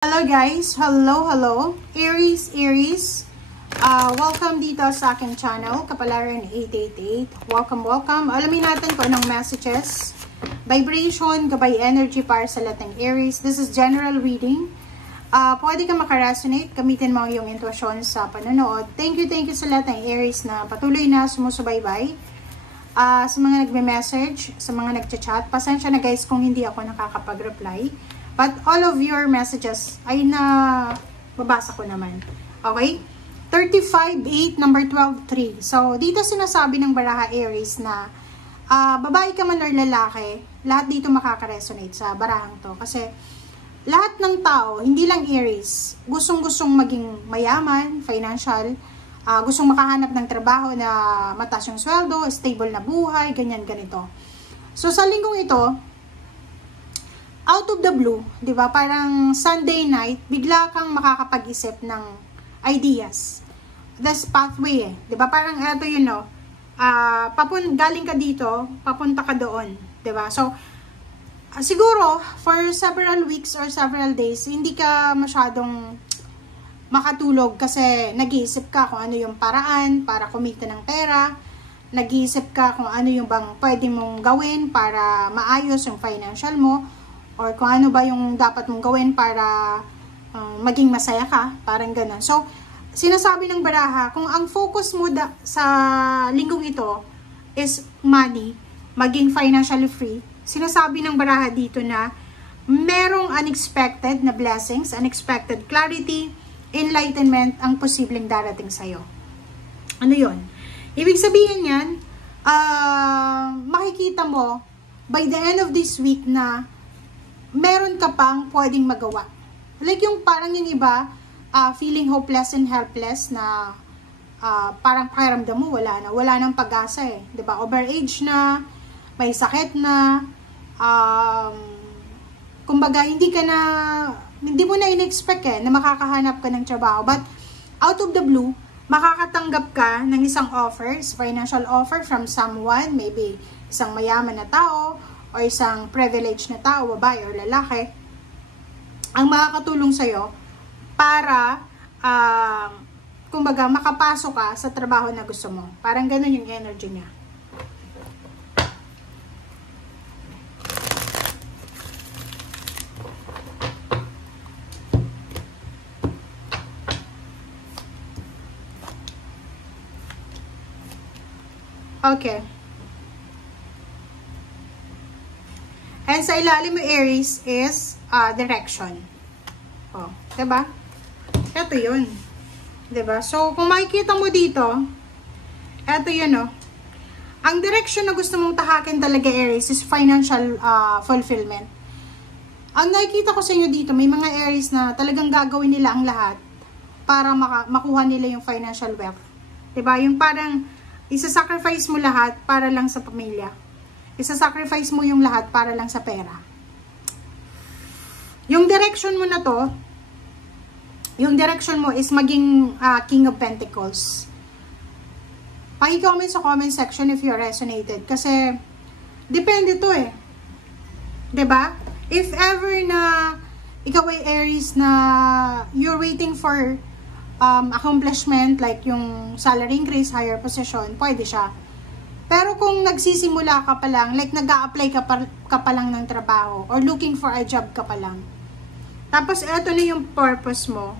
Hello guys! Hello! Aries. Welcome dito sa aking channel, Kapalaran 888. Welcome. Alamin natin kung anong messages, vibration, gabay energy para sa lahat ng Aries. This is general reading. Pwede ka makaresonate, gamitin mo ang iyong intuition sa panonood. Thank you sa lahat ng Aries na patuloy na sumusubaybay. Sa mga nagme-message, sa mga nagchat-chat, pasensya na guys kung hindi ako nakakapag-reply. But all of your messages ay babasa ko naman. Okay? 35-8, number 12-3. So, dito sinasabi ng Baraha Aries na babae ka man or lalaki, lahat dito makaka-resonate sa barahang to. Kasi lahat ng tao, hindi lang Aries, gustong-gustong maging mayaman, financial, gustong makahanap ng trabaho na mataas yung sweldo, stable na buhay, ganito. So, sa linggong ito, out of the blue, di ba? Parang Sunday night, bigla kang makakapag-isip ng ideas. This pathway, di ba? Parang ito yun, no? Galing ka dito, papunta ka doon, di ba? So, siguro, for several weeks or several days, hindi ka masyadong makatulog kasi nag-iisip ka kung ano yung paraan para kumita ng pera, nag-iisip ka kung ano yung bang pwede mong gawin para maayos yung financial mo, or kung ano ba yung dapat mong gawin para maging masaya ka, parang ganun. So, sinasabi ng baraha, kung ang focus mo sa linggong ito is money, maging financially free, sinasabi ng baraha dito na merong unexpected na blessings, unexpected clarity, enlightenment ang posibleng darating sa'yo. Ano yun? Ibig sabihin yan, makikita mo by the end of this week na meron ka pang pwedeng magawa. Like yung parang yung iba, feeling hopeless and helpless na parang pakiramdam mo wala nang pag-asa eh. 'Di ba? Overage na, may sakit na, kumbaga hindi mo na in-expect na makakahanap ka ng trabaho. But out of the blue, makakatanggap ka ng isang offers, financial offer from someone, maybe isang mayaman na tao, or isang privileged na tao, babae or lalaki, ang makakatulong sa'yo para, kumbaga, makapasok ka sa trabaho na gusto mo. Parang ganun yung energy niya. Okay. And sa ilalim mo Aries is direction. Oh, 'di ba? Ito 'yun. 'Di ba? So kung makikita mo dito, ito 'yun oh. Ang direction na gusto mong tahakin talaga Aries is financial fulfillment. Ang nakikita ko sa inyo dito, may mga Aries na talagang gagawin nila ang lahat para makuha nila yung financial wealth. 'Di ba? Yung parang isa-sacrifice mo lahat para lang sa pamilya. Isa-sacrifice mo yung lahat para lang sa pera. Yung direction mo na to, yung direction mo is maging King of Pentacles. Paki-comment sa comment section if you resonated. Kasi, depende to eh. 'Di ba? If ever na ikaw ay Aries na you're waiting for accomplishment, like yung salary increase, higher position, pwede siya. Pero kung nagsisimula ka pa lang, like nag-a-apply ka pa lang ng trabaho, or looking for a job ka pa lang, tapos eto na yung purpose mo,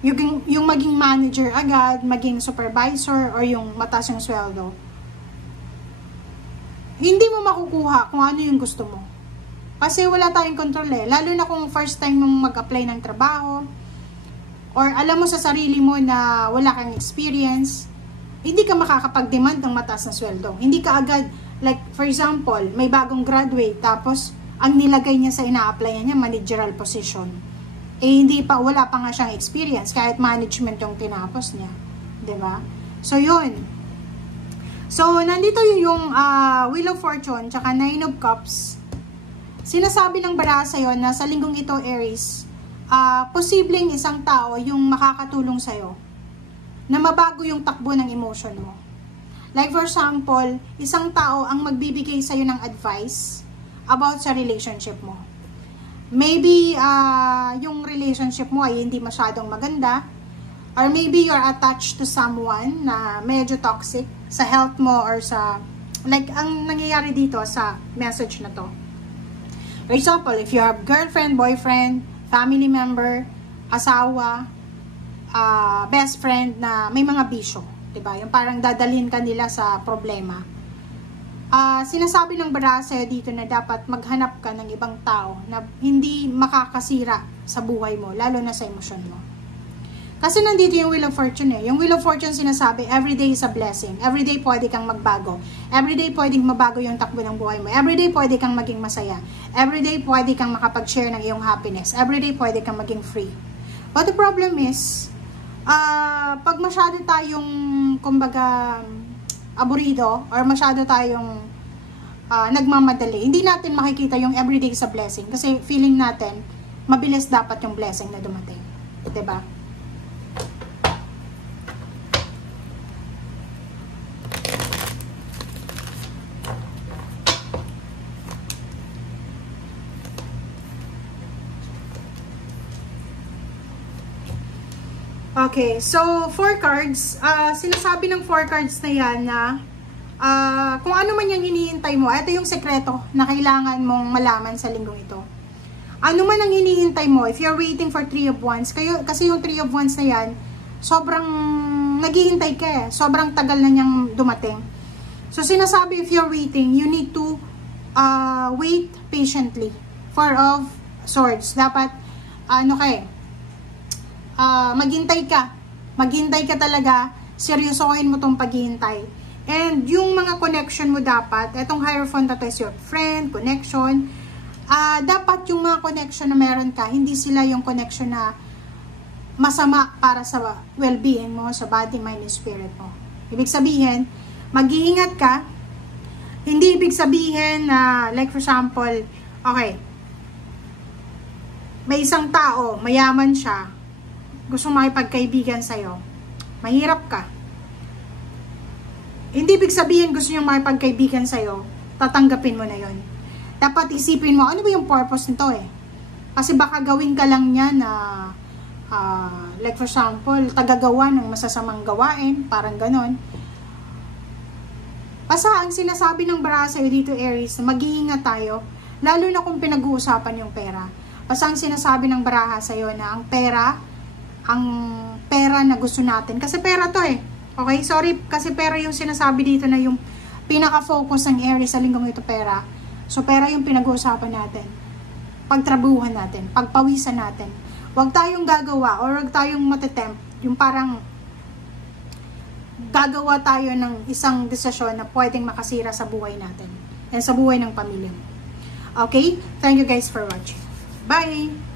yung maging manager agad, maging supervisor, or yung mataas yung sweldo, hindi mo makukuha kung ano yung gusto mo. Kasi wala tayong control eh. Lalo na kung first time mong mag-apply ng trabaho, or alam mo sa sarili mo na wala kang experience, hindi ka makakapag-demand ng mataas na sweldo. Hindi ka agad, like for example, may bagong graduate, tapos ang nilagay niya sa ina-apply niya, managerial position. Wala pa nga siyang experience, kahit management yung tinapos niya. 'Di ba? So, yun. So, nandito yung Wheel of Fortune, tsaka Nine of Cups. Sinasabi ng baraha sa'yo na sa linggong ito, Aries, posibleng isang tao yung makakatulong sa'yo na mabago yung takbo ng emotion mo. Like for example, isang tao ang magbibigay sa'yo ng advice about sa relationship mo. maybe yung relationship mo ay hindi masyadong maganda, or maybe you're attached to someone na medyo toxic sa health mo or sa, like, ang nangyayari dito sa message na to. For example, if you have girlfriend, boyfriend, family member, asawa, best friend na may mga bisyo, diba? Yung parang dadalhin ka nila sa problema. Sinasabi ng bara sa'yo dito na dapat maghanap ka ng ibang tao na hindi makakasira sa buhay mo, lalo na sa emosyon mo. Kasi nandito yung Wheel of Fortune eh. Yung Wheel of Fortune sinasabi, everyday is a blessing. Everyday pwede kang magbago. Everyday pwedeng mabago yung takbo ng buhay mo. Everyday pwede kang maging masaya. Everyday pwede kang makapag-share ng iyong happiness. Everyday pwede kang maging free. But the problem is, pag masyado tayong, kumbaga, aburido, or masyado tayong nagmamadali, hindi natin makikita yung everyday is a blessing. Kasi feeling natin, mabilis dapat yung blessing na dumating. Diba? Okay, so 4 cards, sinasabi ng 4 cards na yan na kung ano man yung hinihintay mo, ito yung sekreto na kailangan mong malaman sa linggong ito. Ano man ang hinihintay mo, if you're waiting for 3 of Wands, kasi yung 3 of Wands na yan, sobrang naghihintay ka eh, sobrang tagal na niyang dumating. So sinasabi, if you're waiting, you need to wait patiently. 4 of Swords, dapat, maghintay ka talaga, seryosohin mo tong paghihintay. And yung mga connection mo dapat, etong Hierophant na to is your friend, connection, dapat yung mga connection na meron ka, hindi sila yung connection na masama para sa well-being mo, sa body, mind, and spirit mo. Ibig sabihin, mag-iingat ka, hindi ibig sabihin na, like for example, okay, may isang tao, mayaman siya, gusto makipagkaibigan sa'yo, mahirap ka. Hindi ibig sabihin gusto niyang makipagkaibigan sa'yo, tatanggapin mo na yon. Dapat isipin mo, ano ba yung purpose nito eh? Kasi baka gawin ka lang niya na, like for example, tagagawa ng masasamang gawain, parang ganon. Basta ang sinasabi ng bara sa'yo dito, Aries, na mag-iingat tayo, lalo na kung pinag-uusapan yung pera. Basta ang sinasabi ng baraha sa'yo na ang pera na gusto natin. Kasi pera to eh. Okay? Sorry, kasi pera yung sinasabi dito na yung pinaka-focus ng Aries sa linggong ito, pera. So, pera yung pinag-uusapan natin. Pagtrabuhan natin. Pagpawisan natin. Huwag tayong gagawa or huwag tayong matetempt. Yung parang gagawa tayo ng isang desisyon na pwedeng makasira sa buhay natin. And sa buhay ng pamilya mo. Okay? Thank you guys for watching. Bye!